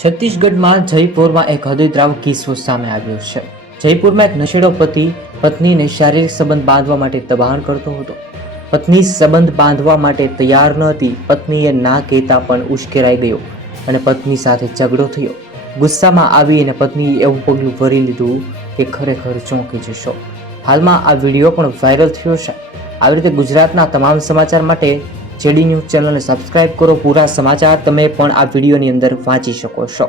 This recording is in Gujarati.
છત્તીસગઢમાં જયપુરમાં એક હૃદયદ્રાવક કિસ્સો સામે આવ્યો છે। જયપુરમાં એક નશેડો પતિ પત્નીને શારીરિક સંબંધ બાંધવા માટે દબાણ કરતો હતો। પત્ની સંબંધ બાંધવા માટે તૈયાર ન હતી। પત્નીએ ના કહેતા પણ ઉશ્કેરાઈ ગયો અને પત્ની સાથે ઝઘડો થયો। ગુસ્સામાં આવીને પત્નીએ એવું પગલું ભરી લીધું કે ખરેખર ચોંકી જશો। હાલમાં આ વિડીયો પણ વાયરલ થયો છે। આવી રીતે ગુજરાતના તમામ સમાચાર માટે જેડી ન્યૂઝ ચેનલને સબસ્ક્રાઇબ કરો। પૂરા સમાચાર તમે પણ આ વિડીયોની અંદર વાંચી શકો છો।